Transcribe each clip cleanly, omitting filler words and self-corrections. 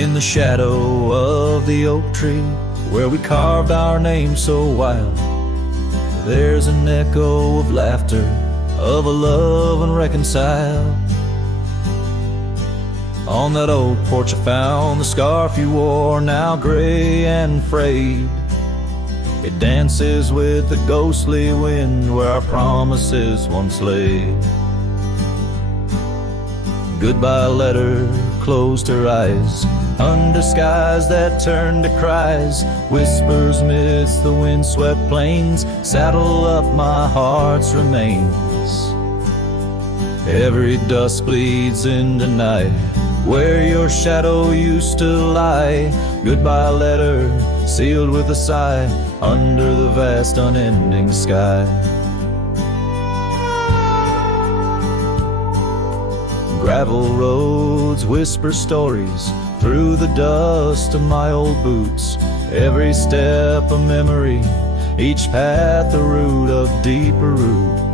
In the shadow of the oak tree, where we carved our name so wild, there's an echo of laughter, of a love unreconciled. On that old porch I found the scarf you wore, now gray and frayed. It dances with the ghostly wind where our promises once lay. Goodbye letter closed her eyes, under skies that turned to cries. Whispers midst the windswept plains, saddle up my heart's remains. Every dusk bleeds into night, where your shadow used to lie. Goodbye letter sealed with a sigh, under the vast unending sky. Gravel roads whisper stories through the dust of my old boots. Every step a memory, each path a root of deeper root.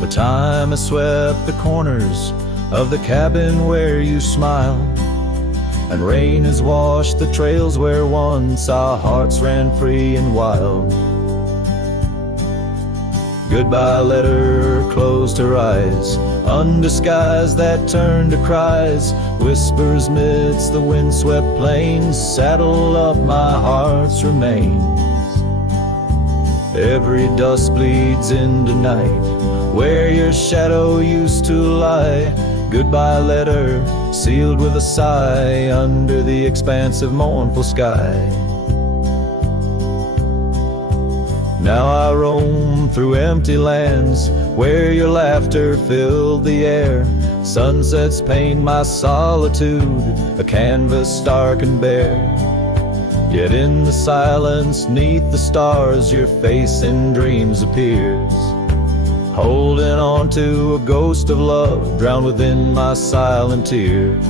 But time has swept the corners of the cabin where you smiled, and rain has washed the trails where once our hearts ran free and wild. Goodbye letter closed her eyes, under skies that turned to cries. Whispers midst the windswept plains, saddle up my heart's remains. Every dusk bleeds into night, where your shadow used to lie. Goodbye letter sealed with a sigh, under the expansive mournful sky. Now I roam through empty lands, where your laughter filled the air. Sunsets paint my solitude, a canvas stark and bare. Yet in the silence, neath the stars, your face in dreams appears, holding on to a ghost of love, drowned within my silent tears.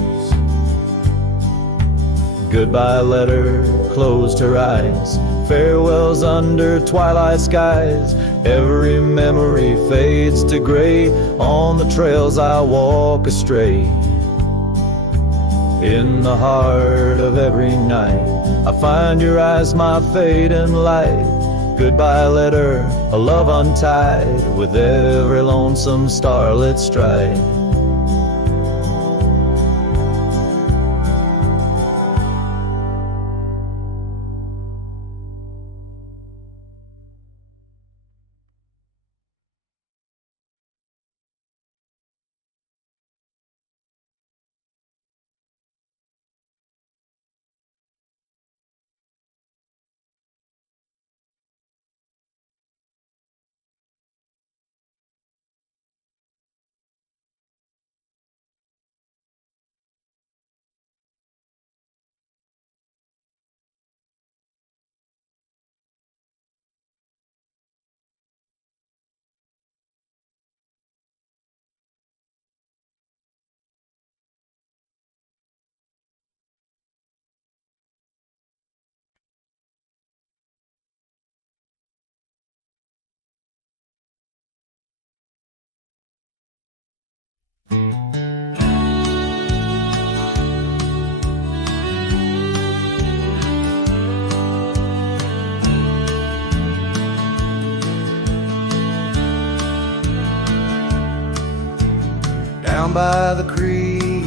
Goodbye letter closed her eyes, farewells under twilight skies. Every memory fades to gray, on the trails I walk astray. In the heart of every night, I find your eyes, my fading light. Goodbye letter, a love untied, with every lonesome starlit stride. Down by the creek,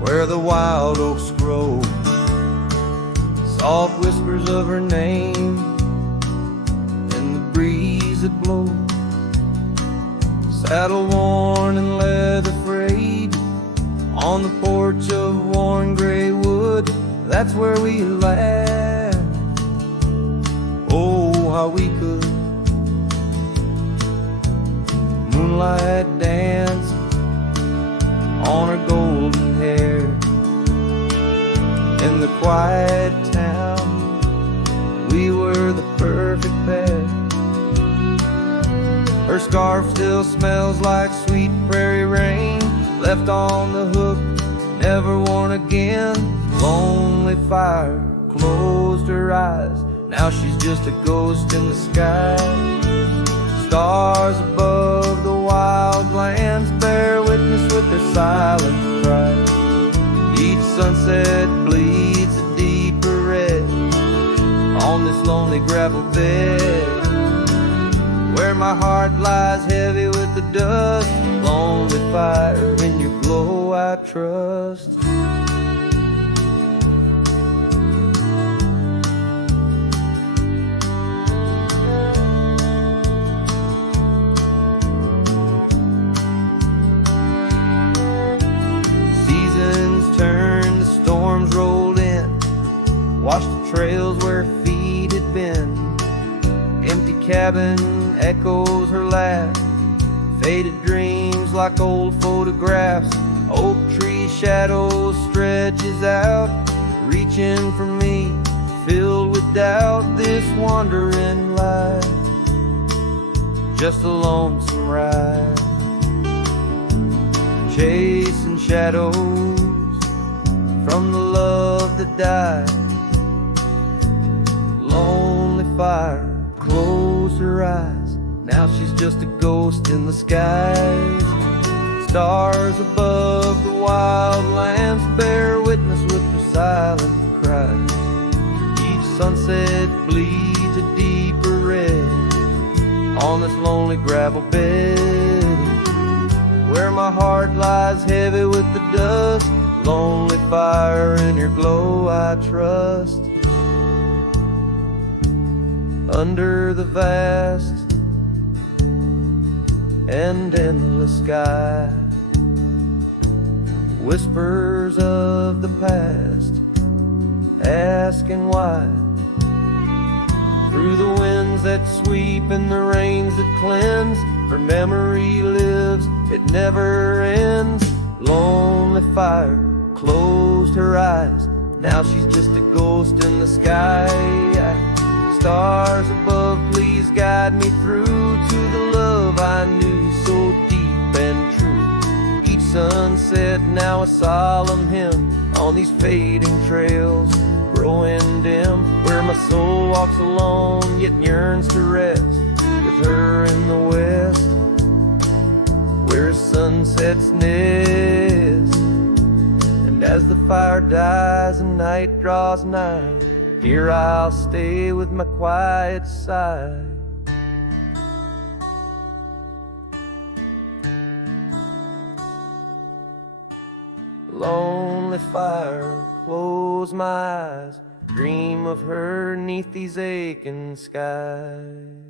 where the wild oaks grow, soft whispers of her name in the breeze that blows. Saddle worn and leather frayed, on the porch of worn gray wood, that's where we laughed. Oh, how we could. Moonlight dance on her golden hair. In the quiet town, we were the perfect pair. Her scarf still smells like sweet prairie rain, left on the hook, never worn again. Lonely fire closed her eyes, now she's just a ghost in the sky. Stars above the wild lands bear witness with their silent cries. sunset bleeds a deeper red on this lonely gravel bed, where my heart lies heavy with the dust. Lonely fire, in your glow I trust. Seasons turn, the storms rolled in, washed the trails where feet had been. Empty cabin echoes her laugh, faded dreams like old photographs. Oak tree shadow stretches out, reaching for me, filled with doubt. This wandering life, just a lonesome ride, chasing shadows from the love that died. Lonely fire, close her eyes, now she's just a ghost in the skies. Stars above the wildlands bear witness with their silent cries. Each sunset bleeds a deeper red on this lonely gravel bed, where my heart lies heavy with the dust. Lonely fire, in your glow I trust. Under the vast and endless sky, whispers of the past, asking why. Through the winds that sweep and the rains that cleanse, her memory lives, it never ends. Lonely fire closed her eyes, now she's just a ghost in the sky. Stars above, please guide me through to the love I knew so deep and true. Each sunset now a solemn hymn on these fading trails growing dim, where my soul walks alone yet yearns to rest with her in the west, where sunsets nest. And as the fire dies and night draws nigh, here I'll stay with my quiet sigh. Lonely fire, close my eyes, dream of her 'neath these aching skies.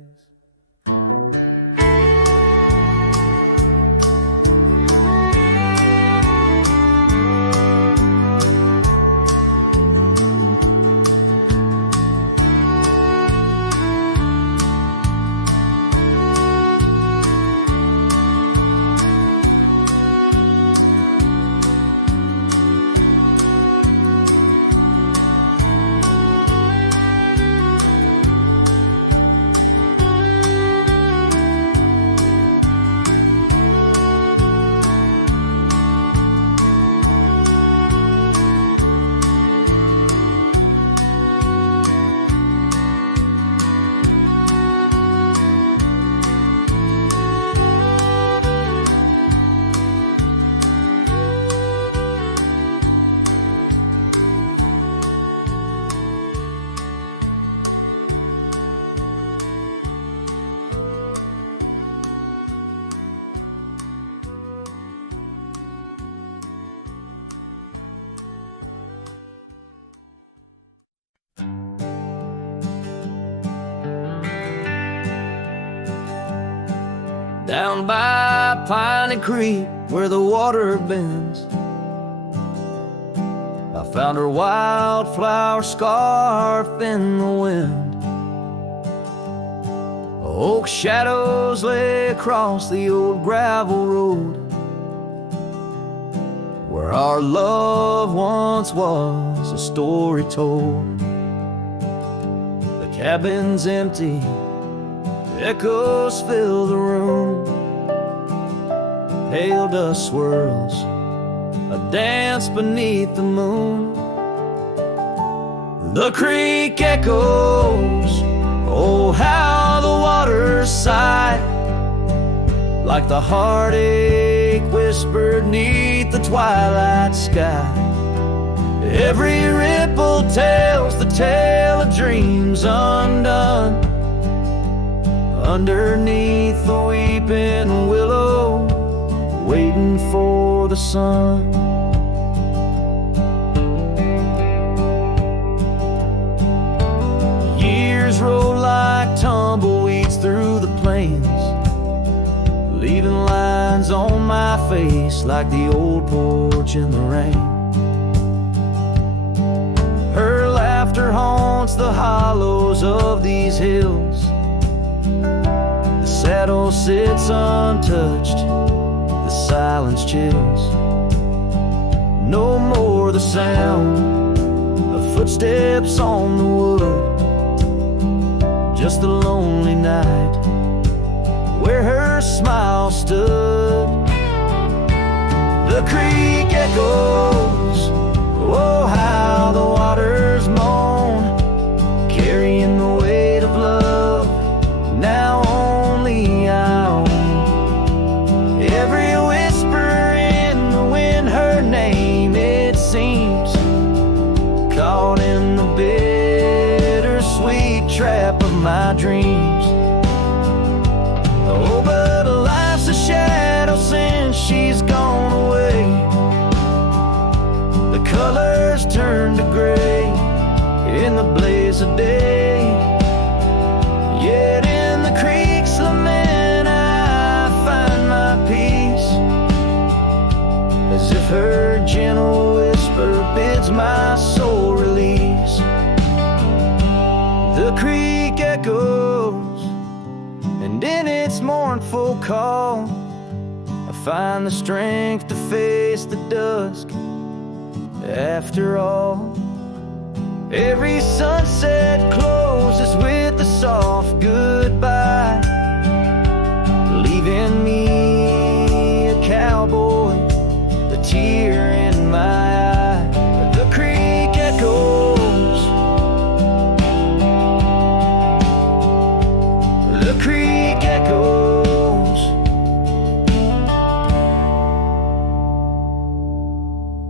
Down by Piney Creek, where the water bends, I found her wildflower scarf in the wind. Oak shadows lay across the old gravel road, where our love once was a story told. The cabin's empty, echoes fill the room, pale dust swirls a dance beneath the moon. The creek echoes, oh how the waters sigh, like the heartache whispered neath the twilight sky. Every ripple tells the tale of dreams undone. Underneath the weeping willow, waiting for the sun. Years roll like tumbleweeds through the plains, leaving lines on my face like the old porch in the rain. Her laughter haunts the hollows of these hills. The saddle sits untouched, the silence chills. No more the sound of footsteps on the wood, just the lonely night where her smile stood. The creek echoes, oh how the waters moan, carrying the weight of love now only I own. Every whisper in the wind, her name it seems, caught in the bittersweet trap of my dreams. Oh, but life's a shadow since she's gone away. The colors turn to gray in the blaze of day. Yet in the creek's lament I find my peace, as if her gentle whisper bids my soul release. The creek echoes, and in its mournful call I find the strength to face the dusk. After all, every sunset closes with a soft goodbye, leaving me a cowboy, the tear in my eye. The creek echoes, the creek echoes,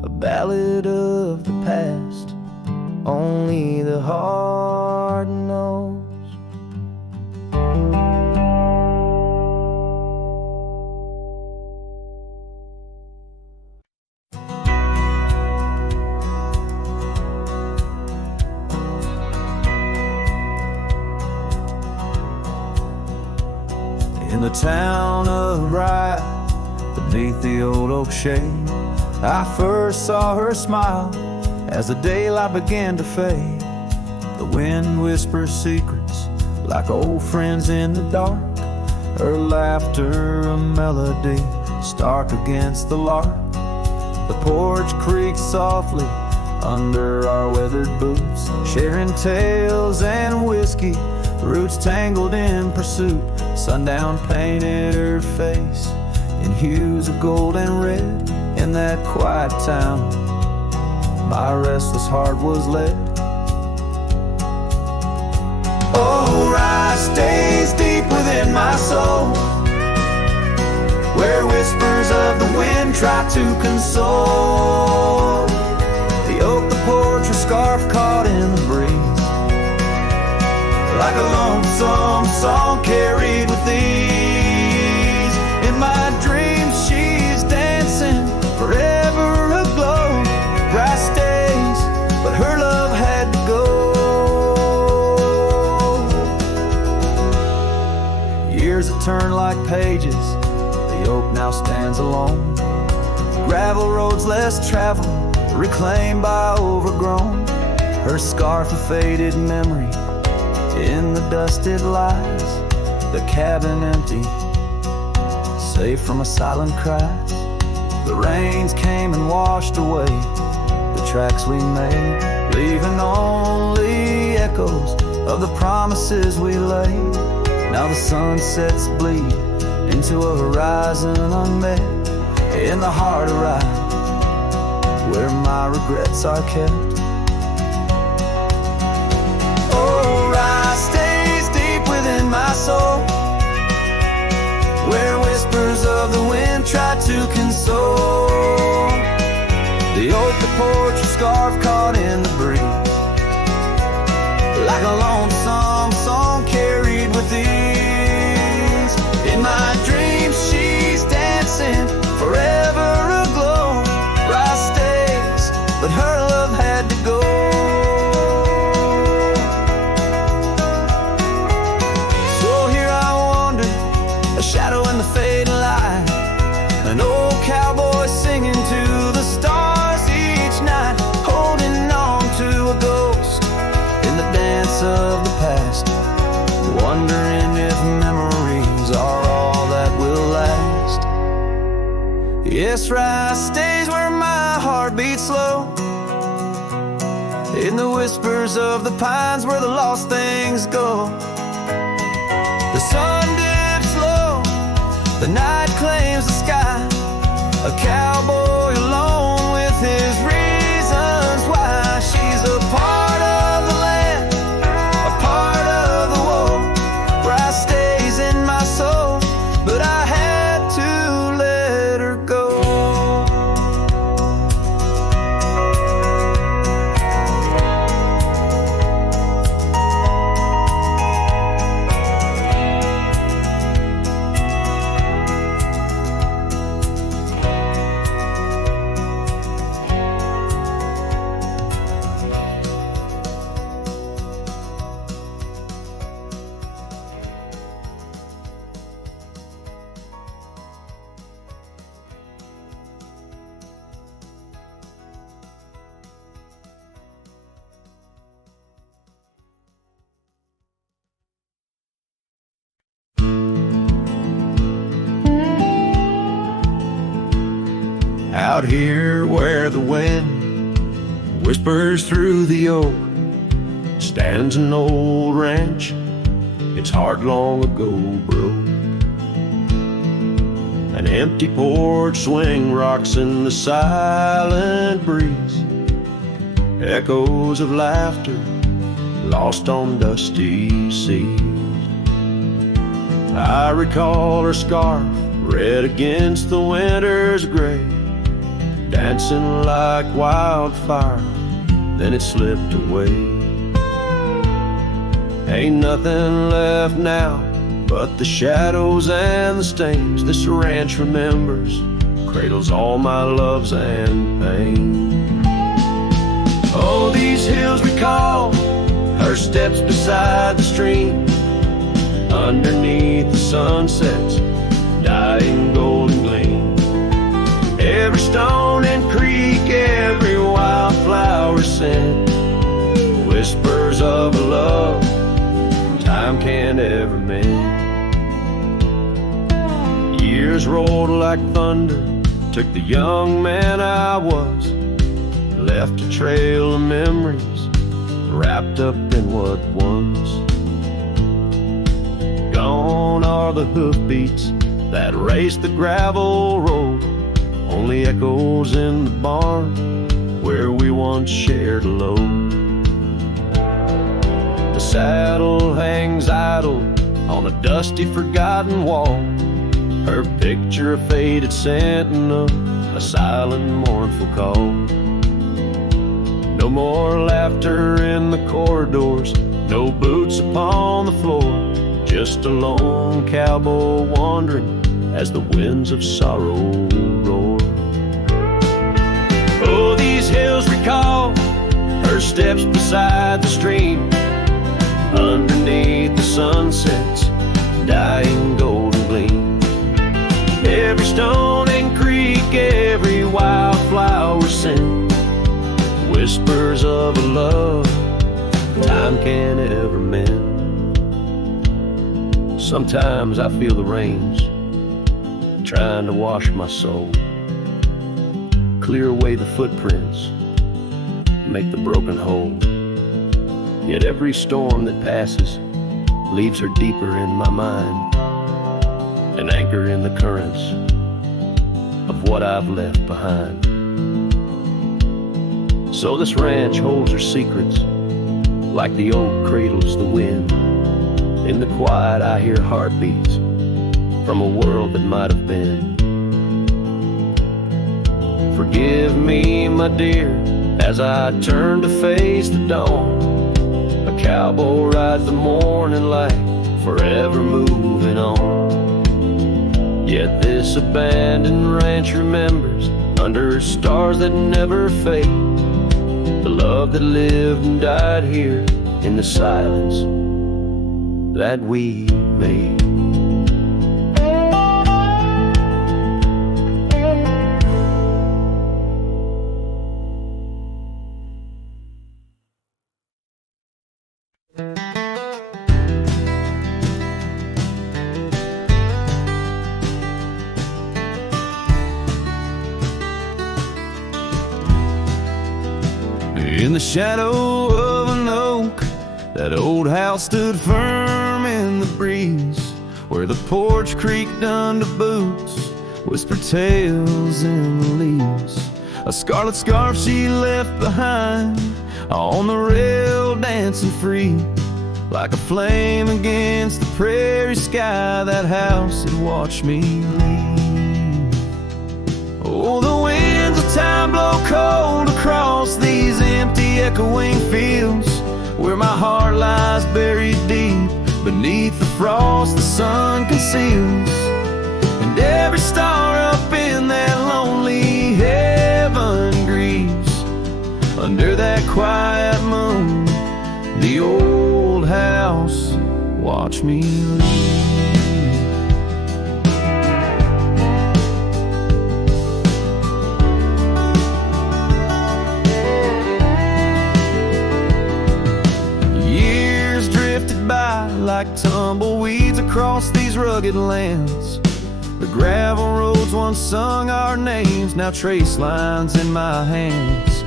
a ballad of the past only the heart knows. In the town of Bryan, beneath the old oak shade, I first saw her smile as the daylight began to fade. The wind whispers secrets like old friends in the dark, her laughter a melody stark against the lark. The porch creaks softly under our weathered boots, sharing tales and whiskey, roots tangled in pursuit. Sundown painted her face in hues of gold and red. In that quiet town my restless heart was led. Oh, rye stays deep within my soul, where whispers of the wind try to console. The oak, the porch, a scarf caught in the breeze, like a lonesome song carried with ease. In my dreams she's dancing, forever aglow, bright stays, but her love had to go. Years have turned like pages, the oak now stands alone. Gravel roads less traveled, reclaimed by overgrown. Her scarf a faded memory, in the dust it lies, the cabin empty, safe from a silent cry. The rains came and washed away the tracks we made, leaving only echoes of the promises we laid. Now the sunsets bleed into a horizon unmet, in the heart of Rye, where my regrets are kept. Oh, Rye stays deep within my soul, where whispers of the wind try to console. The oak, the porch, scarf caught in the breeze, like a lonesome song carried with ease. In my dreams she's dancing, forever aglow. Rice stays, but her love had to go. So here I wander, a shadow in the fading light, an old cowboy singing to the stars each night, holding on to a ghost in the dance of the past, wondering if memories are all that will last. Yes, rice stays where my heart beats slow, in the whispers of the pines where the lost things go. The sun dips low, the night claims the sky, a cowboy alone with his reasons why. She's a part of the land, a part of the woe. Rice stays in my soul, but I had to let her go. Out here where the wind whispers through the oak, stands an old ranch, its heart long ago broke. An empty porch swing rocks in the silent breeze, echoes of laughter lost on dusty seas. I recall her scarf red against the winter's gray, dancing like wildfire, then it slipped away. Ain't nothing left now but the shadows and the stains. This ranch remembers, cradles all my loves and pain. Oh, these hills recall her steps beside the stream, underneath the sunset's dying golden gleam. Every stone and creek, every wildflower scent, whispers of a love time can't ever mend. Years rolled like thunder, took the young man I was, left a trail of memories wrapped up in what was. Gone are the hoofbeats that raced the gravel road, only echoes in the barn where we once shared a load. The saddle hangs idle on a dusty forgotten wall, her picture a faded sentinel, a silent mournful call. No more laughter in the corridors, no boots upon the floor, just a lone cowboy wandering as the winds of sorrow roar. Oh, these hills recall her steps beside the stream, underneath the sunset's dying golden gleam. Every stone and creek, every wildflower scent, whispers of a love time can't ever mend. Sometimes I feel the rains trying to wash my soul, clear away the footprints, make the broken whole. Yet every storm that passes leaves her deeper in my mind, an anchor in the currents of what I've left behind. So this ranch holds her secrets, like the oak cradles the wind. In the quiet I hear heartbeats from a world that might have been. Forgive me, my dear, As I turn to face the dawn, a cowboy rides the morning light, forever moving on. Yet this abandoned ranch remembers, under stars that never fade, the love that lived and died here in the silence that we made. In the shadow of an oak, that old house stood firm in the breeze, where the porch creaked under boots, whispered tales in the leaves. A scarlet scarf she left behind, on the rail dancing free, like a flame against the prairie sky. That house had watched me leave. Oh, the winds of time blow cold across these empty echoing fields, where my heart lies buried deep beneath the frost the sun conceals. And every star up in that lonely heaven grieves under that quiet moon. The old house watched me leave. Like tumbleweeds across these rugged lands, the gravel roads once sung our names, now trace lines in my hands.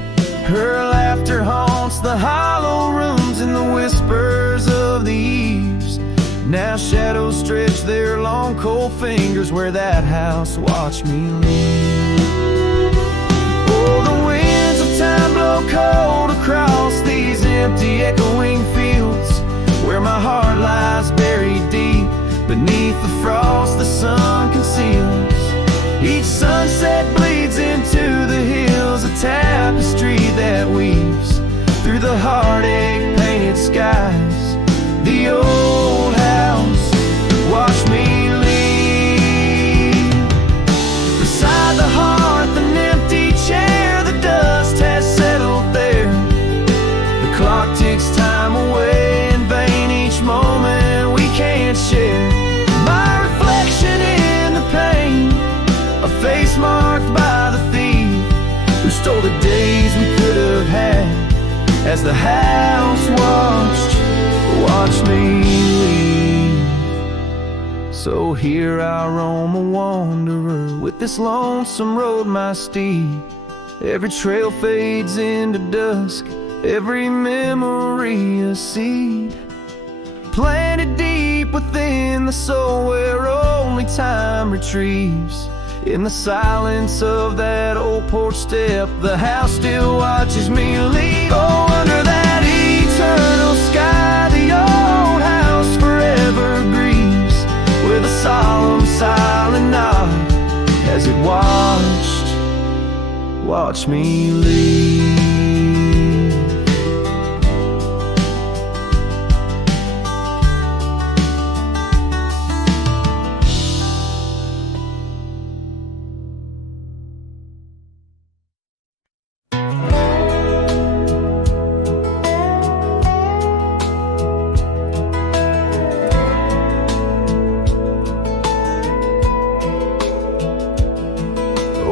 Her laughter haunts the hollow rooms and the whispers of the eaves. Now shadows stretch their long cold fingers where that house watched me leave. Oh, the winds of time blow cold across these empty echoing fields, where my heart lies buried deep beneath the frost the sun conceals. Each sunset bleeds into the hills, a tapestry that weaves through the heartache painted skies. The old house watched me leave. Beside the hearth, an empty chair, the dust has settled there. The clock ticks time away, moment we can't share. My reflection in the pain, a face marked by the thief who stole the days we could have had, as the house watched me leave. So here I roam a wanderer, with this lonesome road my steed. Every trail fades into dusk, every memory a seed planted deep within the soul, where only time retrieves. In the silence of that old porch step, the house still watches me leave. Oh, under that eternal sky, the old house forever grieves, with a solemn silent nod as it watched me leave.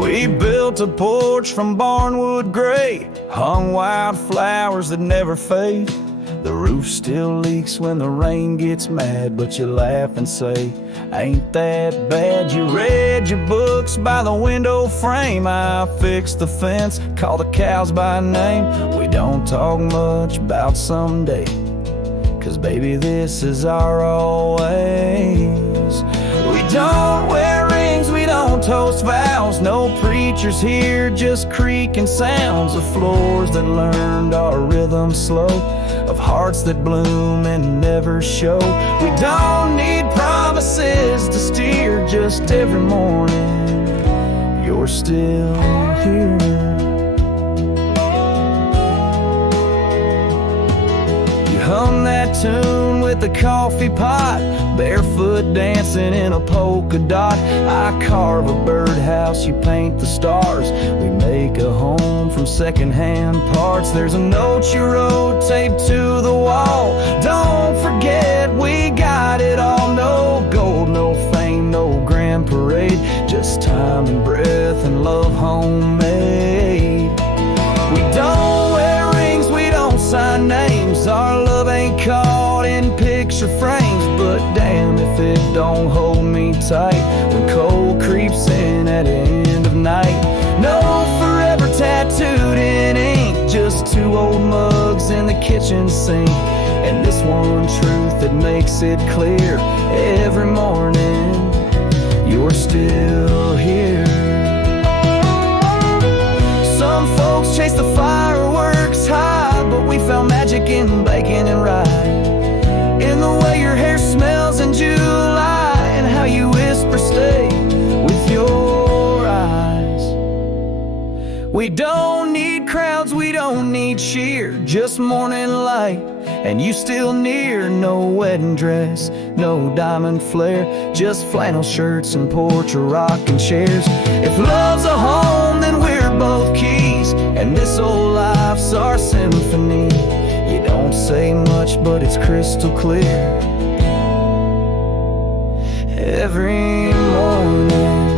We built a porch from barnwood gray, hung wild flowers that never fade. The roof still leaks when the rain gets mad, but you laugh and say, ain't that bad? You read your books by the window frame. I fixed the fence, called the cows by name. We don't talk much about someday, 'cause baby, this is our always. We don't wear rings, we don't toast vows. No preachers here, just creaking sounds of floors that learned our rhythm slow, of hearts that bloom and never show. We don't need promises to steer, just every morning you're still here. tune with a coffee pot, barefoot dancing in a polka dot. I carve a birdhouse, you paint the stars. We make a home from secondhand parts. There's a note you wrote taped to the wall. Don't forget we got it all. No gold, no fame, no grand parade, just time and breath and love homemade. We don't wear rings, we don't sign names. Our love ain't caught in picture frames. But damn if it don't hold me tight when cold creeps in at the end of night. No forever tattooed in ink, just two old mugs in the kitchen sink, and this one truth that makes it clear every morning: you're still here. Some folks chase the fireworks high, but we found magic in bacon and rye, in the way your hair smells in July, and how you whisper stay with your eyes. We don't need crowds, we don't need cheer, just morning light and you still near. No wedding dress, no diamond flare, just flannel shirts and porch rocking chairs. If love's a home, then we're both keys, and this old life's our symphony. You don't say much, but it's crystal clear every morning.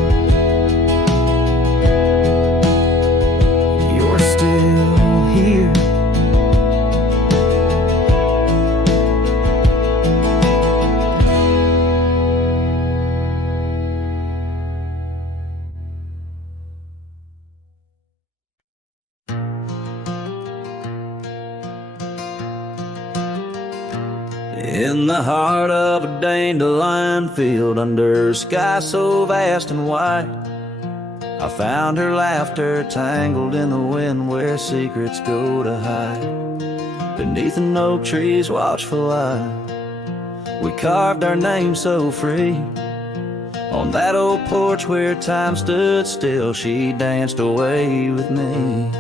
You're still here. In the heart of a dandelion field, under a sky so vast and white, I found her laughter tangled in the wind where secrets go to hide. Beneath an oak tree's watchful eye, we carved our name so free. On that old porch where time stood still, she danced away with me.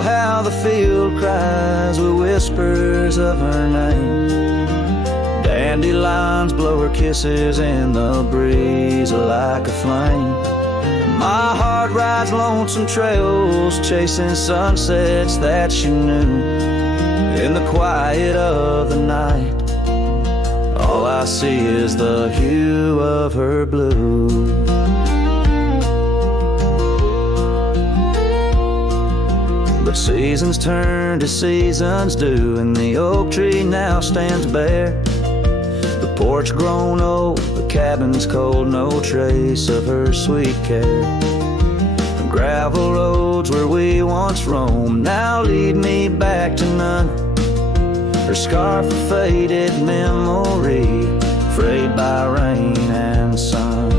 How the field cries with whispers of her name. Dandelions blow her kisses in the breeze like a flame. My heart rides lonesome trails, chasing sunsets that she knew. In the quiet of the night, all I see is the hue of her blue. But seasons turn to seasons do, and the oak tree now stands bare. The porch grown old, the cabin's cold, no trace of her sweet care. The gravel roads where we once roamed now lead me back to none. Her scarf a faded memory, frayed by rain and sun.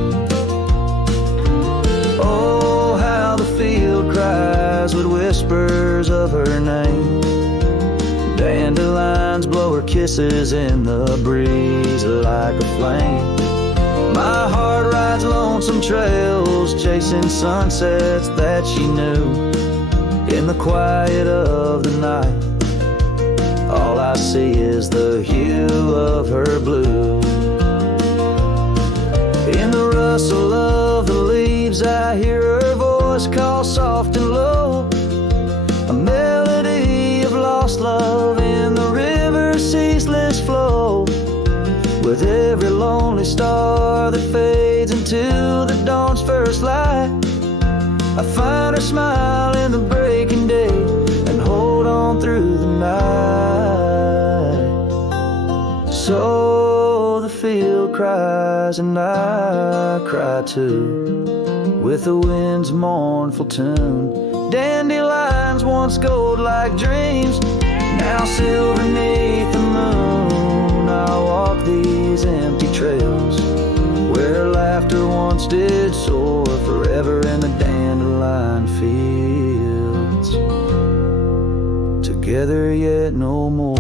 Oh, how the field cries with whispers of her name. Dandelions blow her kisses in the breeze like a flame. My heart rides lonesome trails, chasing sunsets that she knew. In the quiet of the night, all I see is the hue of her blue. In the rustle of the leaves, I hear her voice call soft and low, a melody of lost love in the river's ceaseless flow. With every lonely star that fades into the dawn's first light, I find her smile in the breaking day and hold on through the night. So the field cries and I cry too, with the wind's mournful tune. Dandelions once gold like dreams, now silver beneath the moon. I walk these empty trails where laughter once did soar, forever in the dandelion fields, together yet no more.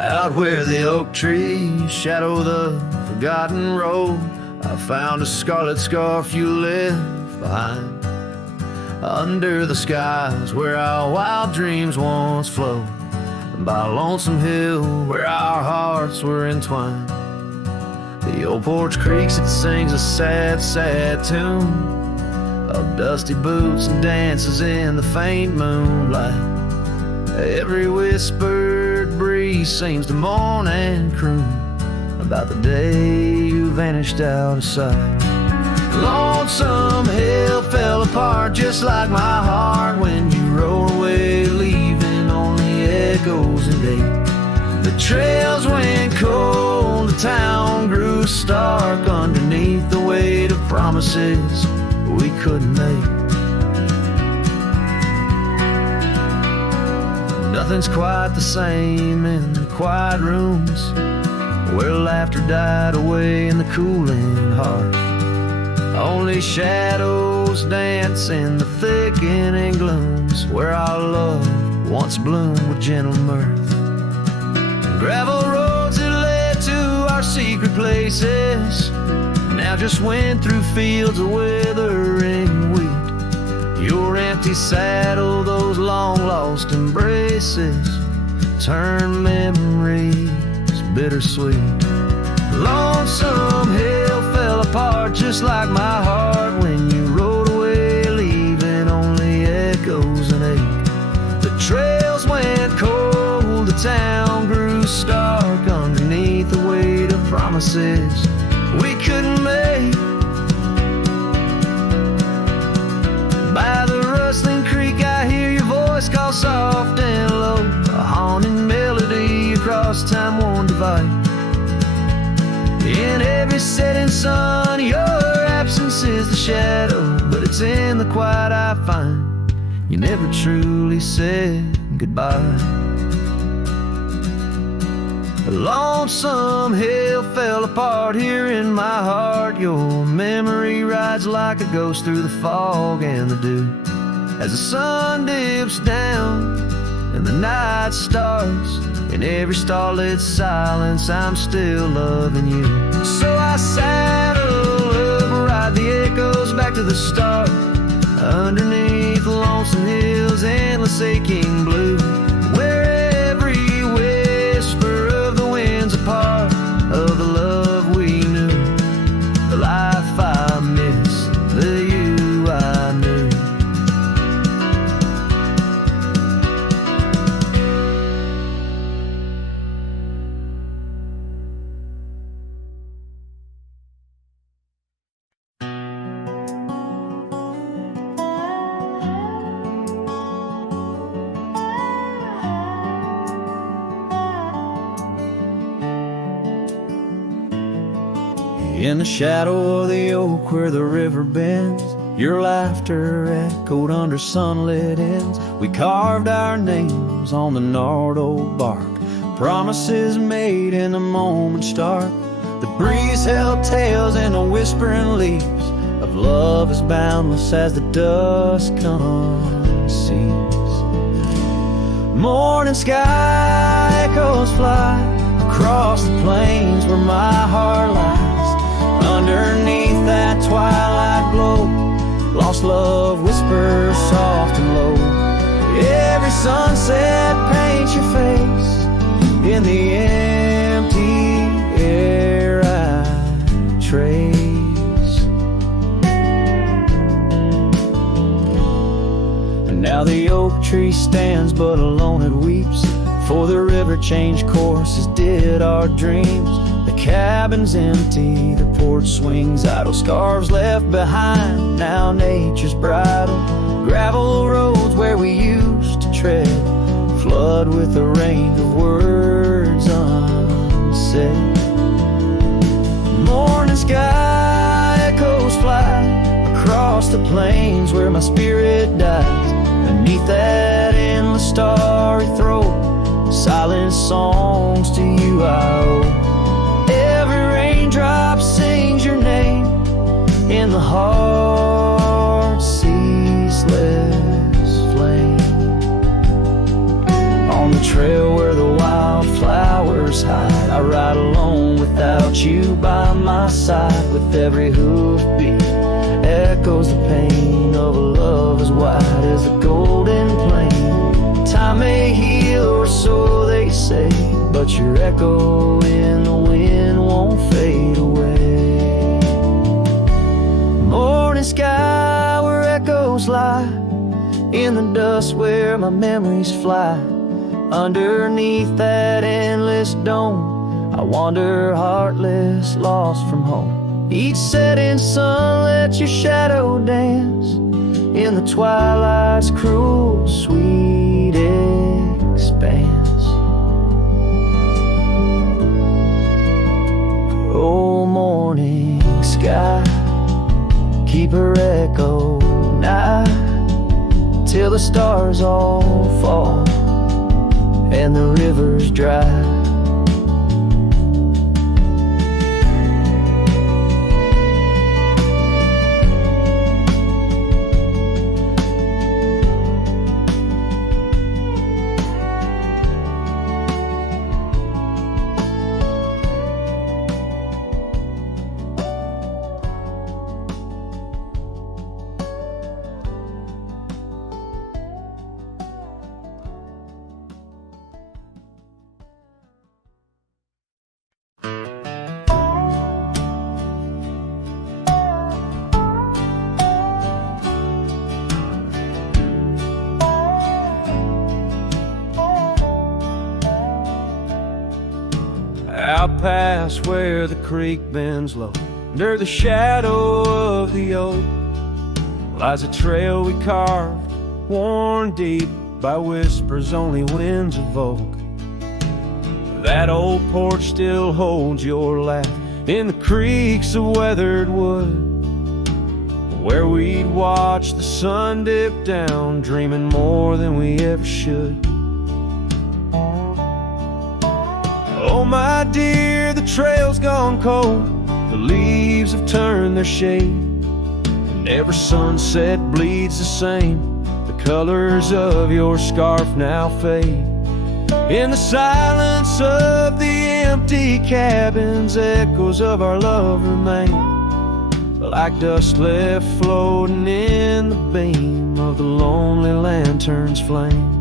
Out where the oak trees shadow the forgotten road, I found a scarlet scarf you left behind. Under the skies where our wild dreams once flowed, and by a lonesome hill where our hearts were entwined. The old porch creaks, it sings a sad, sad tune of dusty boots and dances in the faint moonlight. Every whispered breeze seems to mourn and croon about the day you vanished out of sight. Lonesome hill fell apart just like my heart when you rode away, leaving only echoes and ache. The trails went cold, the town grew stark underneath the weight of promises we couldn't make. Nothing's quite the same in the quiet rooms where laughter died away in the cooling heart. Only shadows dance in the thickening glooms where our love once bloomed with gentle mirth. Gravel roads that led to our secret places now just went through fields of withering wheat. Your empty saddle, those long lost embraces, turn memories bittersweet. Lonesome hill fell apart just like my heart when you rode away, leaving only echoes and ache. The trails went cold, the town grew stark underneath the weight of promises we couldn't make. By the rustling creek I hear your voice call soft and low, a haunting melody across time-worn divide. In every setting sun your absence is the shadow, but it's in the quiet I find you never truly said goodbye. The lonesome hill fell apart here in my heart. Your memory rides like a ghost through the fog and the dew as the sun dips down and the night starts. In every starlit silence I'm still loving you. So I saddle up, ride the echoes back to the start, underneath the lonesome hills, endless aching blue, where every whisper of the wind's a part of the love we knew, the life I miss, the you I knew. In the shadow of the oak where the river bends, your laughter echoed under sunlit ends. We carved our names on the gnarled old bark, promises made in a moment's dark. The breeze held tales in the whispering leaves of love as boundless as the dusk unsees. Morning sky echoes fly across the plains where my heart lies. Underneath that twilight glow, lost love whispers soft and low. Every sunset paints your face in the empty air I trace. And now the oak tree stands but alone it weeps, for the river changed course as did our dreams. The cabin's empty, the porch swings idle, scarves left behind, now nature's bridle. Gravel roads where we used to tread flood with a rain of words unsaid. Morning sky echoes fly across the plains where my spirit dies. Beneath that endless starry throat, silent songs to you I owe. Every raindrop sings your name in the heart's ceaseless flame. On the trail where the wildflowers side with every hoofbeat. Echoes the pain of a love as wide as the golden plain. Time may heal, or so they say, but your echo in the wind won't fade away. Morning sky where echoes lie, in the dust where my memories fly. Underneath that endless dome, I wander heartless, lost from home. Each setting sun lets your shadow dance in the twilight's cruel, sweet expanse. Oh, morning sky, keep her echo nigh till the stars all fall and the river's dry. Out past where the creek bends low, under the shadow of the oak, lies a trail we carved, worn deep by whispers only winds evoke. That old porch still holds your laugh in the creaks of weathered wood, where we'd watch the sun dip down, dreaming more than we ever should. Oh my dear, the trail's gone cold, the leaves have turned their shade, and every sunset bleeds the same. The colors of your scarf now fade. In the silence of the empty cabins, echoes of our love remain, like dust left floating in the beam of the lonely lantern's flame.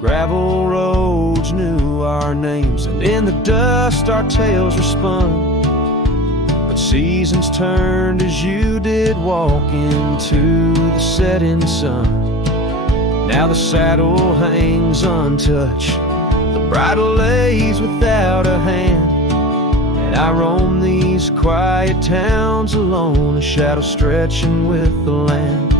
Gravel roads knew our names, and in the dust our tales were spun. But seasons turned as you did walk into the setting sun. Now the saddle hangs untouched, the bridle lays without a hand, and I roam these quiet towns alone, a shadow stretching with the land.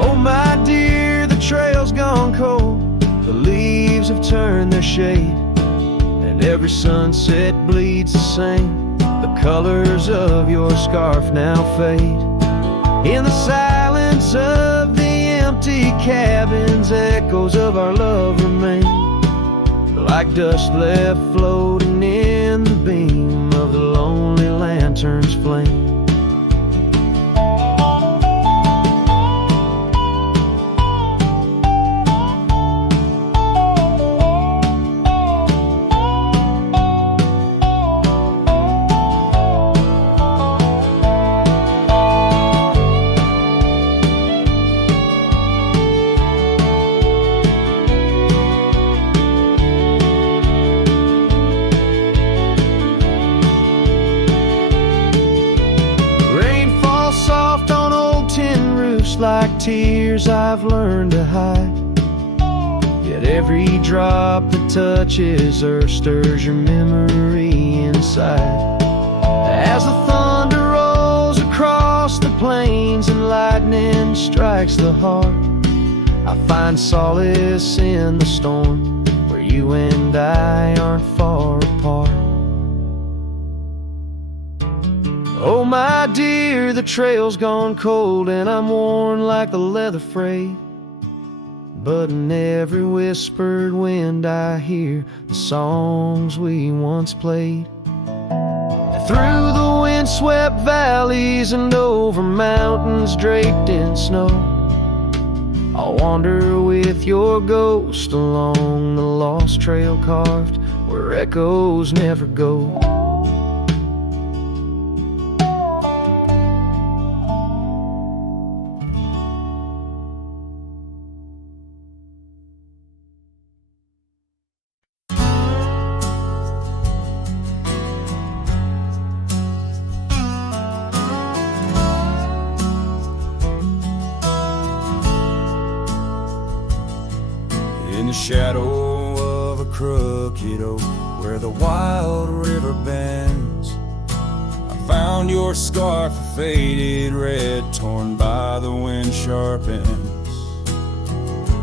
Oh my dear, the trail's gone cold, the leaves have turned their shade, and every sunset bleeds the same. The colors of your scarf now fade. In the silence of the empty cabins, echoes of our love remain, like dust left floating in the beam of the lonely lantern's flame. Like tears I've learned to hide, yet every drop that touches earth stirs your memory inside. As the thunder rolls across the plains and lightning strikes the heart, I find solace in the storm, where you and I aren't far apart. Oh my dear, the trail's gone cold, and I'm worn like the leather freight, but in every whispered wind I hear the songs we once played. Through the windswept valleys and over mountains draped in snow, I'll wander with your ghost along the lost trail carved where echoes never go. In the shadow of a crooked oak where the wild river bends, I found your scarf, a faded red, torn by the wind sharp ends.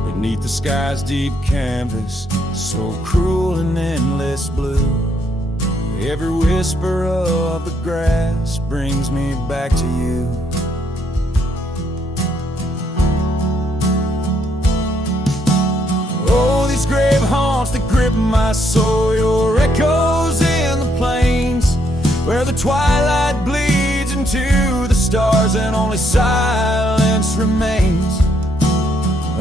Beneath the sky's deep canvas, so cruel and endless blue, every whisper of the grass brings me back to you. These grave haunts that grip my soul, your echoes in the plains where the twilight bleeds into the stars and only silence remains.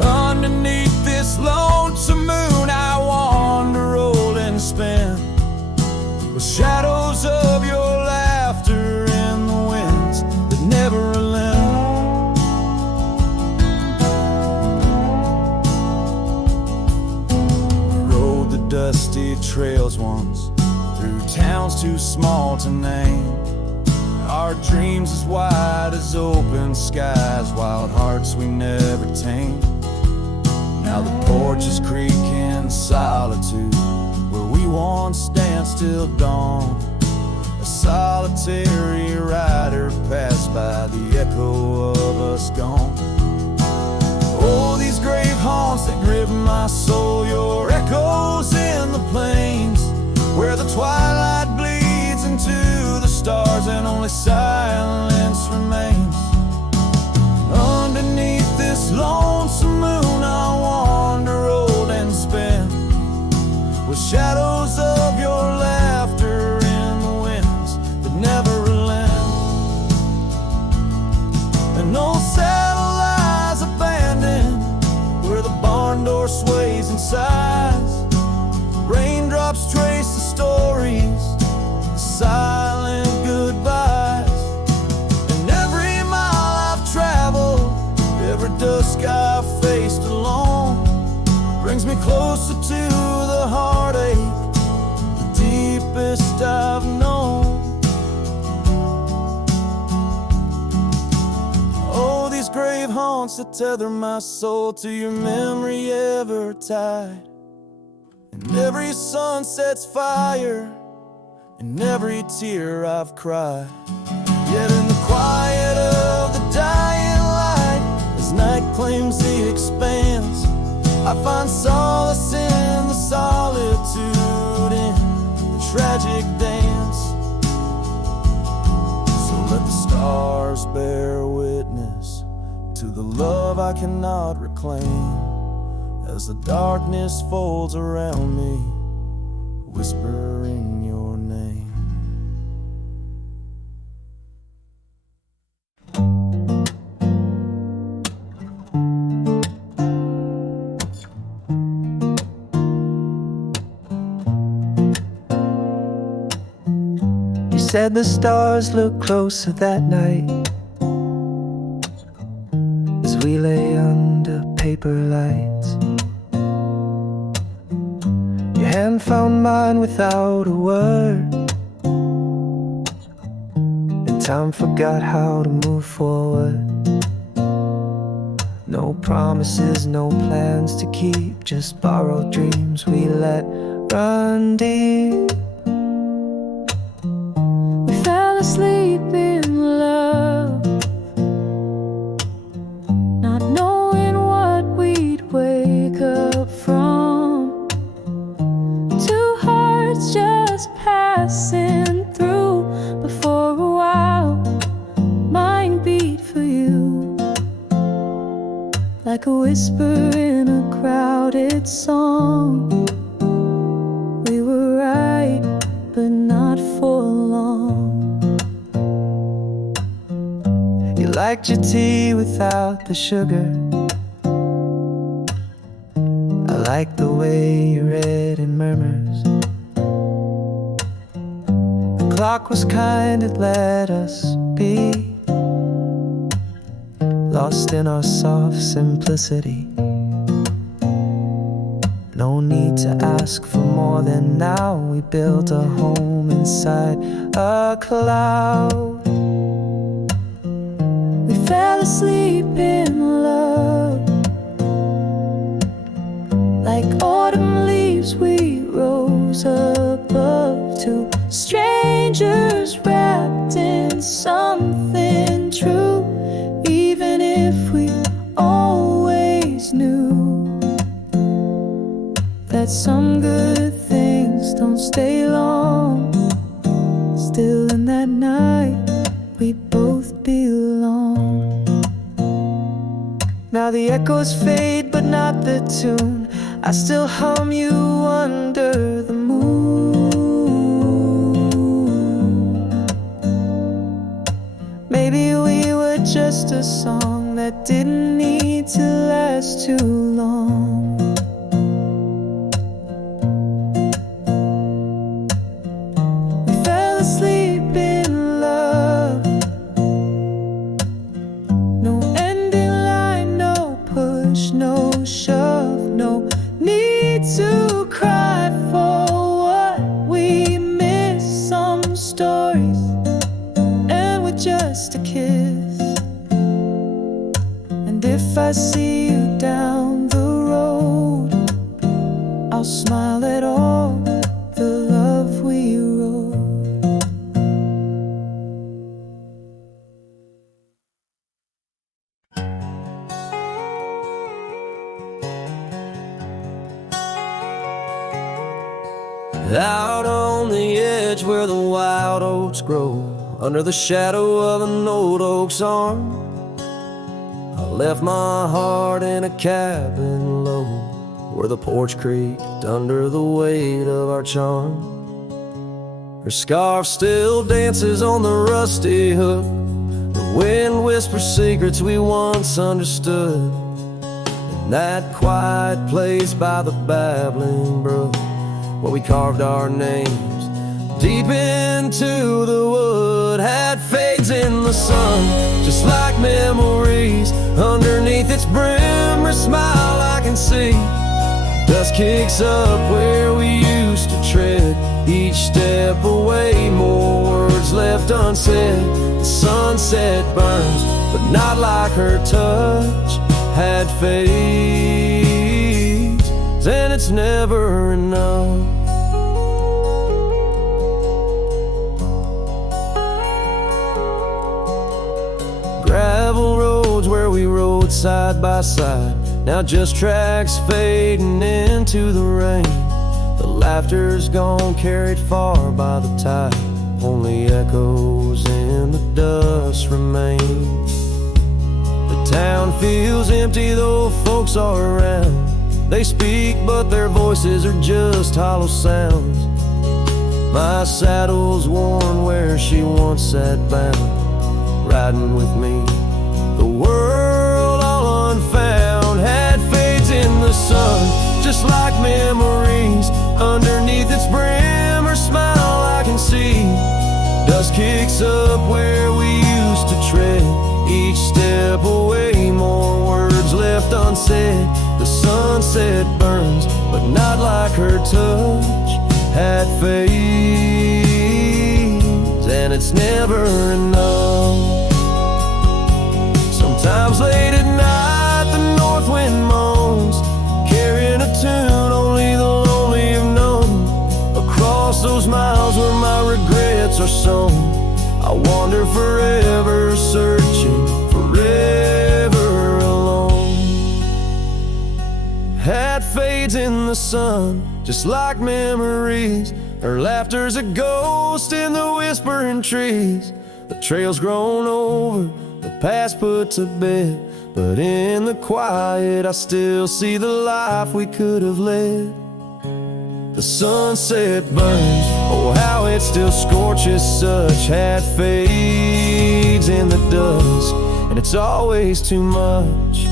Underneath this lonesome moon I wander old and spin, with shadows of your laughter in the winds that never relent. Dusty trails once, through towns too small to name, our dreams as wide as open skies, wild hearts we never tamed. Now the porches creak in solitude, where we once danced till dawn. A solitary rider passed by, the echo of us gone. Oh, these grave haunts that grip my soul, your echoes in the plains where the twilight bleeds into the stars and only silence remains. Underneath this lonesome moon I wander old and spin, with shadows of your laughter in the winds that never relent. And no saddle lies abandoned where the barn door sways and sighs. Raindrops trace the stories, the silent goodbyes. And every mile I've traveled, every dusk I've faced alone, brings me closer to the heartache, the deepest I've known. Oh, these grave haunts that tether my soul to your memory ever tied. And every sunset's fire, and every tear I've cried. Yet in the quiet of the dying light, as night claims the expanse, I find solace in the solitude, in the tragic dance. So let the stars bear witness to the love I cannot reclaim, as the darkness folds around me, whispering your name. You said the stars looked closer that night as we lay under paper lights. Your hand found mine without a word, and time forgot how to move forward. No promises, no plans to keep, just borrowed dreams we let run deep. We fell asleep in love, not knowing what we'd wake up from. Two hearts just passing through, but for a while mine beat for you, like a whisper in a crowded song. We were right, but not for long. You liked your tea without the sugar, like the way you read in murmurs. The clock was kind, it let us be lost in our soft simplicity. No need to ask for more than now. We built a home inside a cloud. We fell asleep in love. Like autumn leaves we rose above, two strangers wrapped in something true. Even if we always knew that some good things don't stay long, still in that night we both belong. Now the echoes fade but not the tune. I still hum you under the moon. Maybe we were just a song that didn't need to last too long. Asleep in love. No ending line, no push, no shove, no need to cry for what we miss. Some stories end with just a kiss. And if I see you down the road, I'll smile at all the love we wrote. Out on the edge where the wild oats grow, under the shadow of an old oak's arm, I left my heart in a cabin low, where the porch creaked under the weight of our charm. Her scarf still dances on the rusty hook. The wind whispers secrets we once understood. In that quiet place by the babbling brook, where we carved our names deep into the wood, had fades in the sun, just like memories. Underneath its brim, her smile I can see. Dust kicks up where we used to tread, each step away, more words left unsaid. The sunset burns, but not like her touch had fades, and it's never enough. Gravel roads where we rode side by side, now just tracks fading into the rain. The laughter's gone, carried far by the tide, only echoes in the dust remain. The town feels empty though folks are around. They speak but their voices are just hollow sounds. My saddle's worn where she once sat bound, riding with me, the world all unfound. Had fades in the sun, just like memories. Underneath its brim, her smile I can see. Dust kicks up where we used to tread, each step away, more words left unsaid. The sunset burns, but not like her touch had fades, and it's never enough. Sometimes late at night the north wind moans, carrying a tune only the lonely have known. Across those miles where my regrets are sown, I wander forever, searching, forever alone. Had fades in the sun, just like memories. Her laughter's a ghost in the whispering trees. The trail's grown over, the past put to bed, but in the quiet I still see the life we could have led. The sunset burns, oh how it still scorches such. Had fades in the dust, and it's always too much.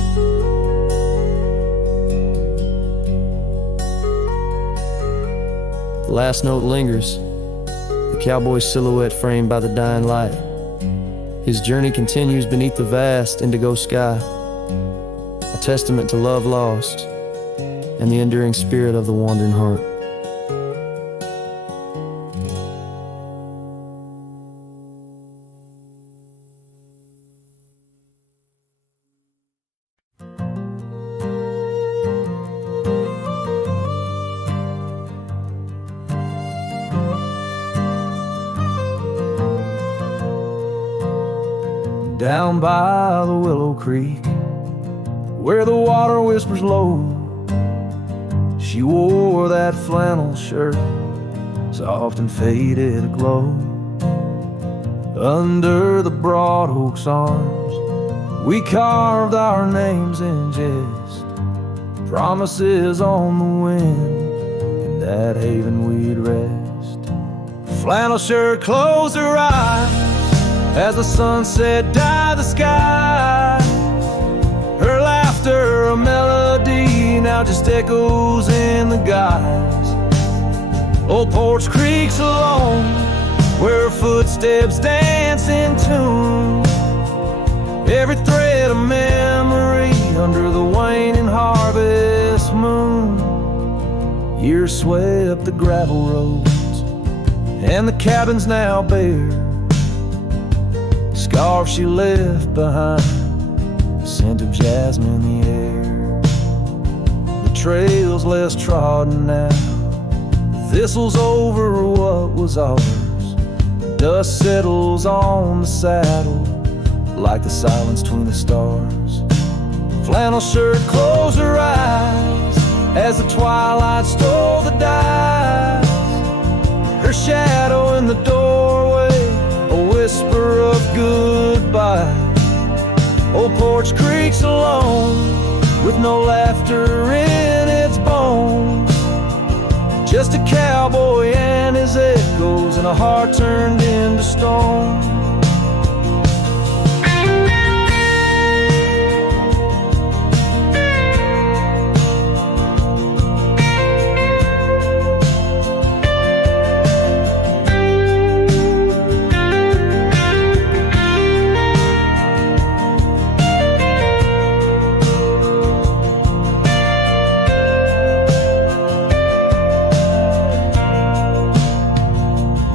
The last note lingers, the cowboy's silhouette framed by the dying light. His journey continues beneath the vast indigo sky, a testament to love lost and the enduring spirit of the wandering heart. Down by the Willow Creek, where the water whispers low, she wore that flannel shirt, soft and faded aglow. Under the broad oak's arms, we carved our names in jest, promises on the wind, in that haven we'd rest. Flannel shirt closed her eyes as the sunset dyed the sky. Her laughter, a melody, now just echoes in the guise. Old Porch Creek's alone, where her footsteps dance in tune. Every thread of memory under the waning harvest moon. Years swept the gravel roads, and the cabin's now bare. Scarf she left behind, the scent of jasmine in the air. The trail's less trodden now, the thistle's over what was ours. The dust settles on the saddle like the silence between the stars. Flannel shirt closed her eyes as the twilight stole the dice. Her shadow in the doorway, a whisper of goodbye. Old Porch Creek's alone, with no laughter in its bones. Just a cowboy and his echoes, and a heart turned into stone.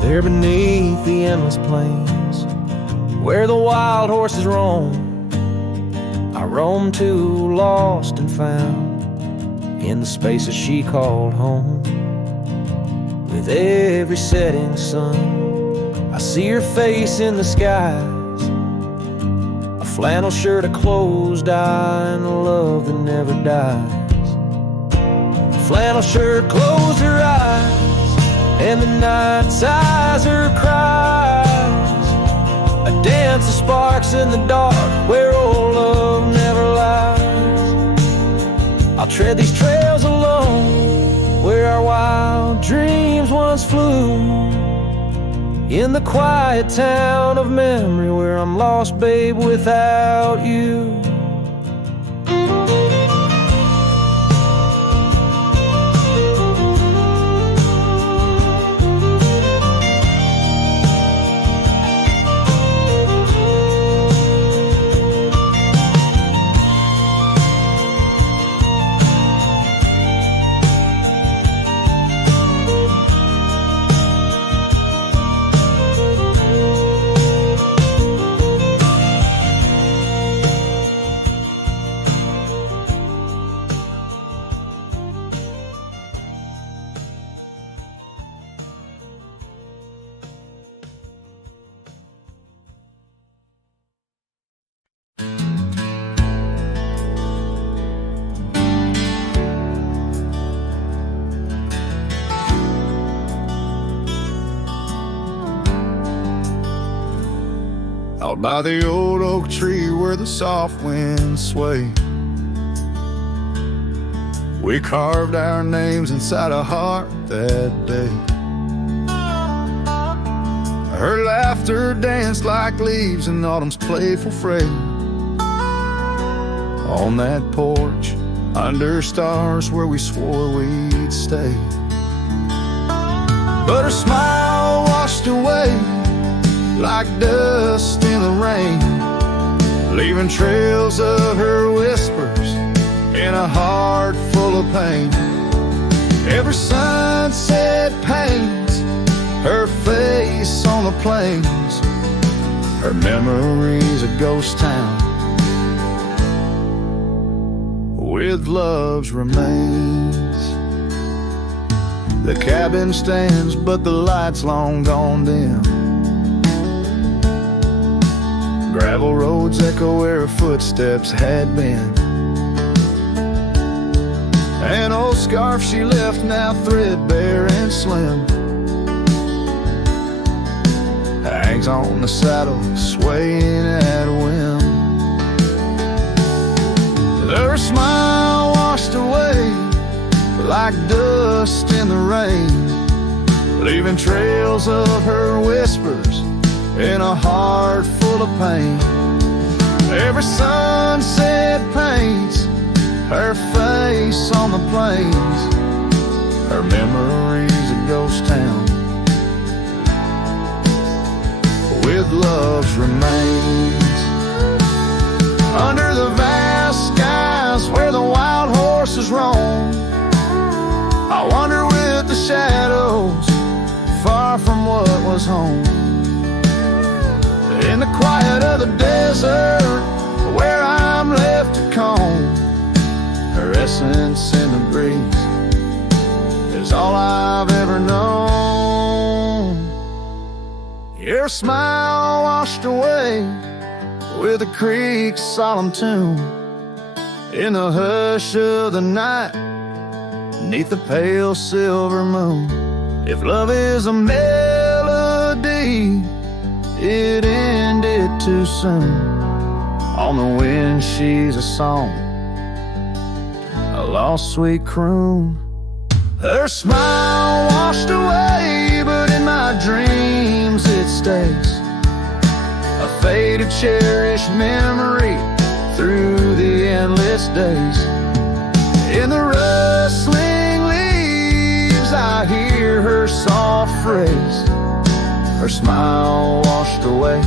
There beneath the endless plains, where the wild horses roam, I roam too, lost and found, in the spaces she called home. With every setting sun, I see her face in the skies. A flannel shirt, a closed eye, and a love that never dies. A flannel shirt closed her eyes, and the night sighs her cries. A dance of sparks in the dark, where old love never lies. I'll tread these trails alone, where our wild dreams once flew. In the quiet town of memory, where I'm lost, babe, without you. Out by the old oak tree where the soft winds sway, we carved our names inside a heart that day. Her laughter danced like leaves in autumn's playful fray. On that porch, under stars where we swore we'd stay. but her smile washed away like dust in the rain, leaving trails of her whispers in a heart full of pain. Every sunset paints her face on the plains, her memory's a ghost town with love's remains. The cabin stands, but the light's long gone dim. Gravel roads echo where her footsteps had been. An old scarf she left, now threadbare and slim, hangs on the saddle, swaying at a whim. Her smile washed away like dust in the rain, leaving trails of her whispers in a heart full of pain. Every sunset paints her face on the plains, her memory's a ghost town with love's remains. Under the vast skies where the wild horses roam, I wander with the shadows, far from what was home. In the quiet of the desert, where I'm left to comb, her essence in the breeze is all I've ever known. Your smile washed away with the creek's solemn tune, in the hush of the night, neath the pale silver moon. If love is a melody, it ended too soon. On the wind she's a song, a lost sweet croon. Her smile washed away, but in my dreams it stays, a faded cherished memory through the endless days. In the rustling leaves I hear her soft phrase, her smile washed away,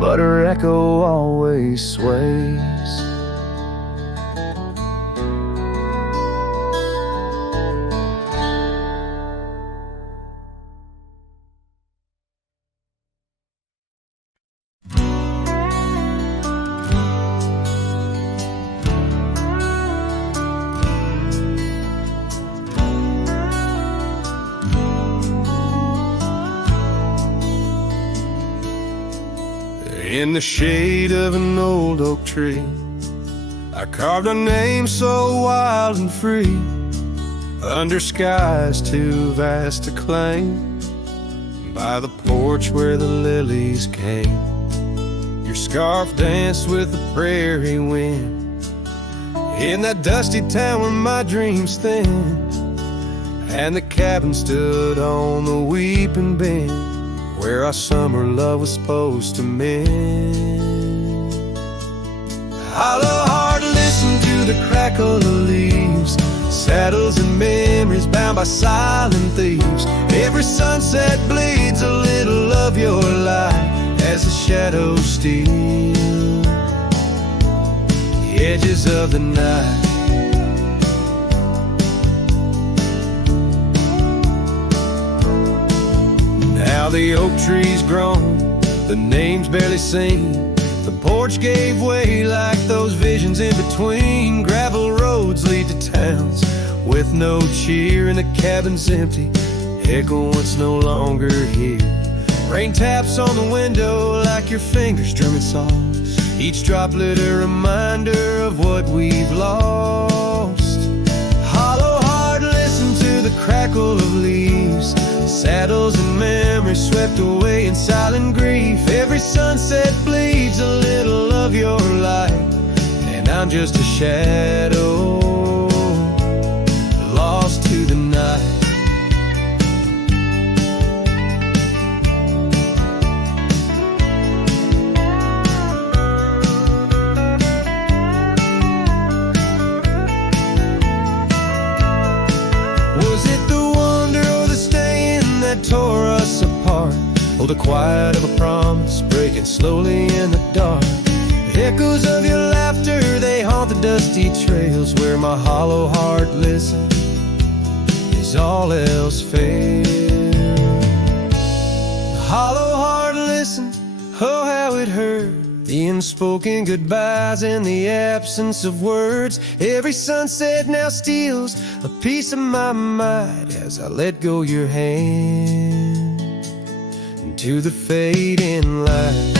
but her echo always sways. In the shade of an old oak tree, I carved a name so wild and free, under skies too vast to claim, by the porch where the lilies came. Your scarf danced with the prairie wind, in that dusty town where my dreams thinned, and the cabin stood on the weeping bend, where our summer love was supposed to mend. Hollow heart, listen to the crackle of leaves, saddles and memories bound by silent thieves. Every sunset bleeds a little of your light as the shadows steal the edges of the night. Now the oak tree's grown, the name's barely seen, the porch gave way like those visions in between. Gravel roads lead to towns with no cheer, and the cabin's empty, echo what's no longer here. Rain taps on the window like your fingers drumming soft, each droplet a reminder of what we've lost. Hollow heart, listen to the crackle of leaves, saddles and memories swept away in silent grief. Every sunset bleeds a little of your light, and I'm just a shadow lost to the night. Was it the us apart. Oh, the quiet of a promise breaking slowly in the dark. The echoes of your laughter, they haunt the dusty trails where my hollow heart listens as all else fails. The hollow heart listens, oh how it hurt. The unspoken goodbyes in the absence of words. Every sunset now steals a piece of my mind as I let go your hand into the fading light.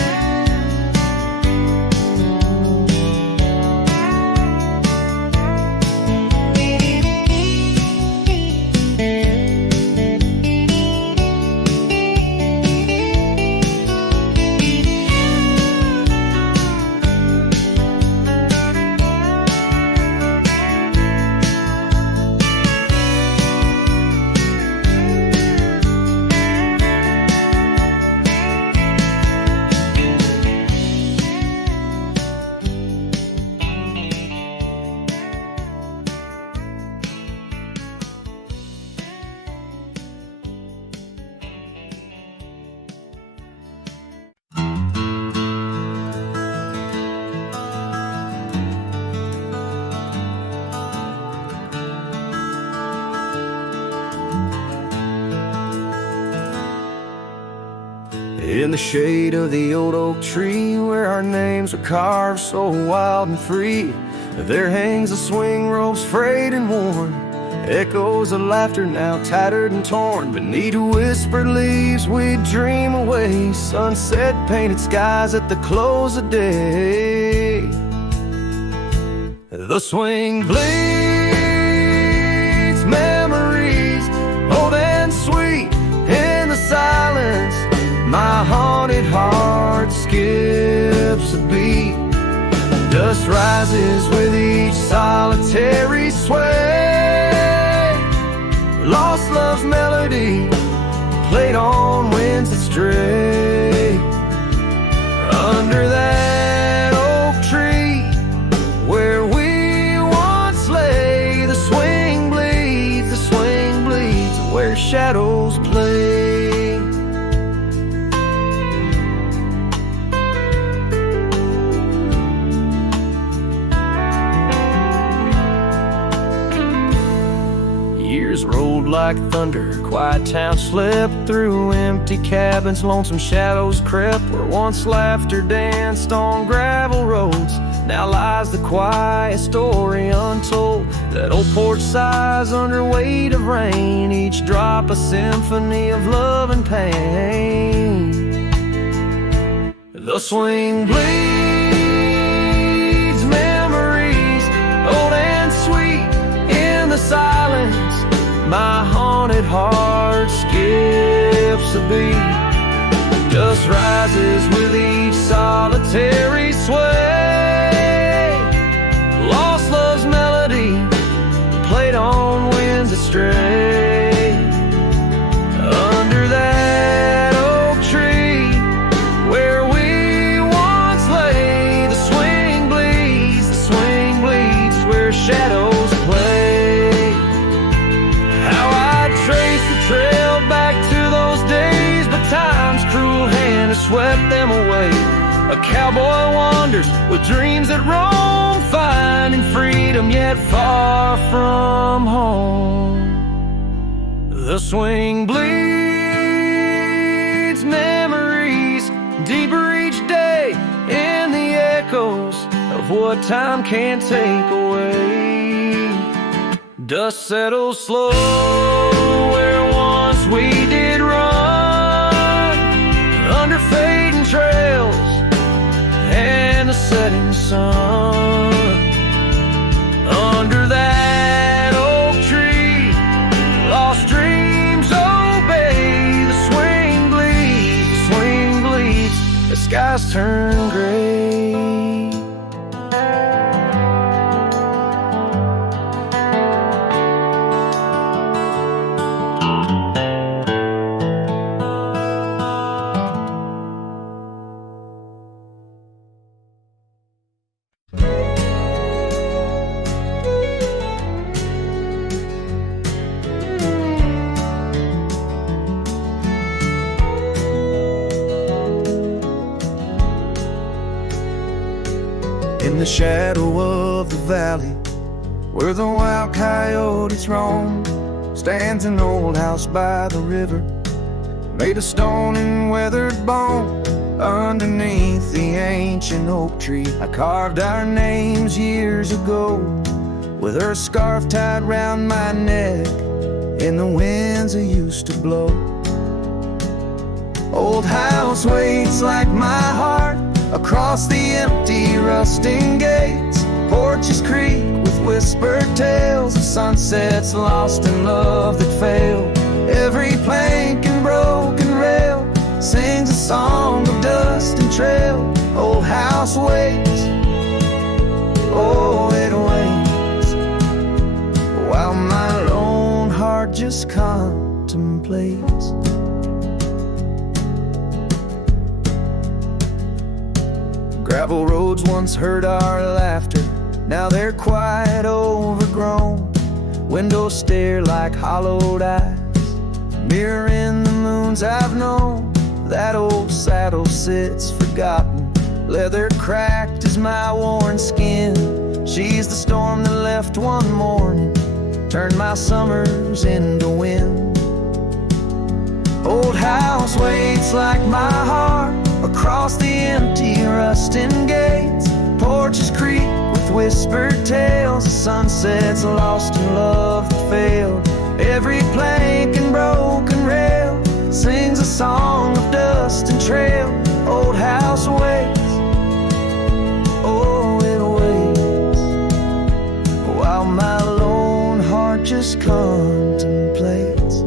In the shade of the old oak tree, where our names were carved so wild and free, there hangs a swing rope's frayed and worn, echoes of laughter now tattered and torn. Beneath whispered leaves we dream away, sunset painted skies at the close of day. The swing bleeds memories, old and sweet in the silence. My haunted heart skips a beat. Dust rises with each solitary sway. Lost love's melody played on winds that stray. Under that oak tree where we once lay, the swing bleeds where shadows play. Rolled like thunder, quiet town slept through empty cabins, lonesome shadows crept where once laughter danced on gravel roads. Now lies the quiet story untold, that old porch sighs under weight of rain, each drop a symphony of love and pain. The swing bleeds memories, old and sweet in the silence. My haunted heart skips a beat. Dust rises with each solitary sway. Lost love's melody played on winds that stray. Under that oak tree where we once lay, the swing bleeds where shadows play. Trail back to those days, but time's cruel hand has swept them away. A cowboy wanders with dreams that roam, finding freedom yet far from home. The swing bleeds memories deeper each day in the echoes of what time can't take away. Dust settles slow where once we did run, under fading trails and the setting sun. Under that oak tree, lost dreams obey. The swing bleeds, the skies turn gray. In the shadow of the valley, where the wild coyotes roam, stands an old house by the river, made of stone and weathered bone. Underneath the ancient oak tree, I carved our names years ago, with her scarf tied round my neck in the winds that used to blow. Old house waits like my heart across the empty rusting gates. Porches creak with whispered tales of sunsets lost in love that failed. Every plank and broken rail sings a song of dust and trail. Old house waits, oh it waits, while my lone heart just contemplates. Gravel roads once heard our laughter, now they're quite overgrown. Windows stare like hollowed eyes, mirroring the moons I've known. That old saddle sits forgotten, leather cracked as my worn skin. She's the storm that left one morning, turned my summers into wind. Old house waits like my heart across the empty rusting gates. Porches creak with whispered tales of sunsets lost in love that failed. Every plank and broken rail sings a song of dust and trail. Old house waits, oh it waits, while my lone heart just contemplates.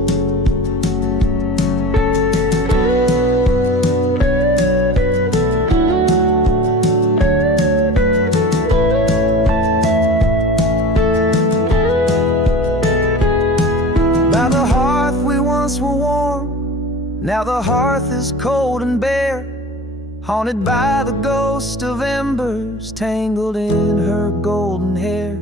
Now the hearth is cold and bare, haunted by the ghost of embers tangled in her golden hair.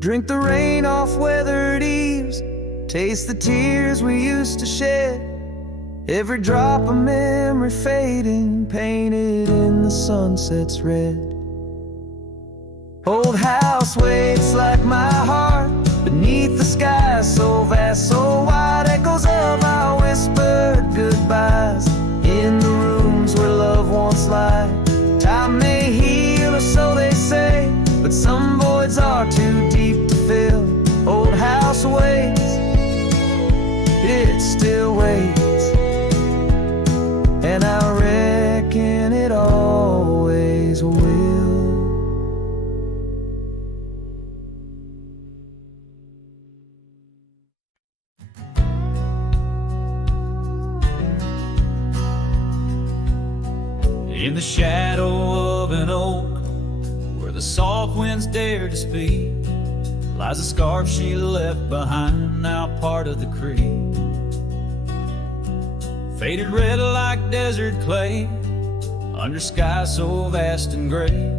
Drink the rain off weathered eaves, taste the tears we used to shed. Every drop of memory fading, painted in the sunset's red. Old house waits like my heart beneath the sky so vast, so wide. Echoes of our whispered goodbyes in the rooms where love once lied. Time may heal, or so they say, but some voids are too deep to fill. Old house waits, it still waits, and I reckon it always will. In the shadow of an oak, where the soft winds dare to speak, lies a scarf she left behind, now part of the creek. Faded red like desert clay, under sky so vast and gray.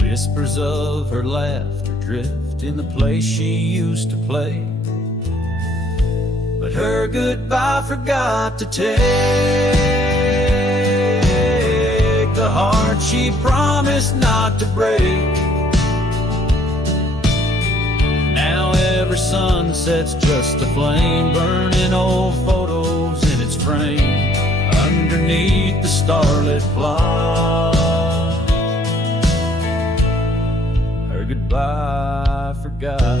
Whispers of her laughter drift in the place she used to play. But her goodbye forgot to take the heart she promised not to break. Now every sunset's just a flame, burning old photos in its frame underneath the starlit plot. Her goodbye forgot.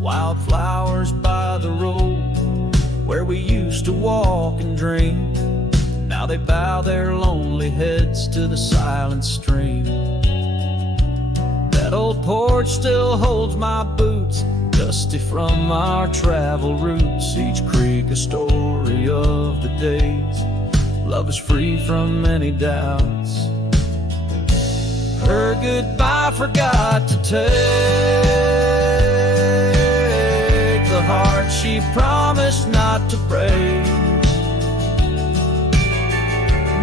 Wildflowers by the road where we used to walk and dream, now they bow their lonely heads to the silent stream. That old porch still holds my boots, dusty from our travel routes. Each creek a story of the days love is free from any doubts. Her goodbye forgot to take the heart she promised not to break.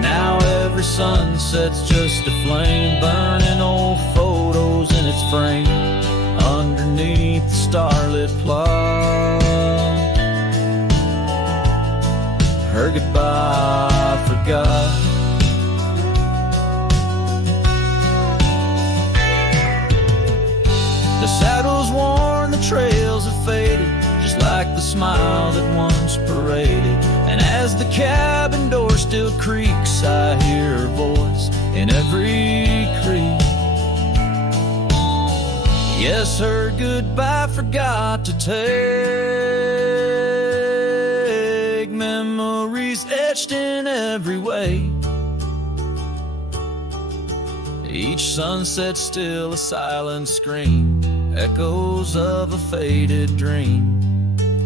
Now every sunset's just a flame, burning old photos in its frame underneath the starlit plot. Her goodbye forgot. forgot. The saddle's worn, the trails have faded, just like the smile that once paraded. And as the cabin door still creaks, I hear her voice in every creak. Yes, her goodbye forgot to take, memories etched in every way. Each sunset still a silent scream, echoes of a faded dream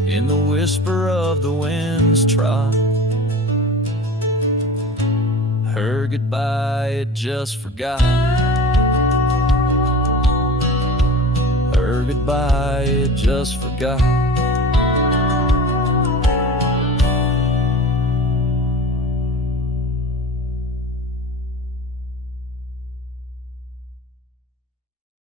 in the whisper of the wind's trot. Her goodbye it just forgot. Her goodbye it just forgot.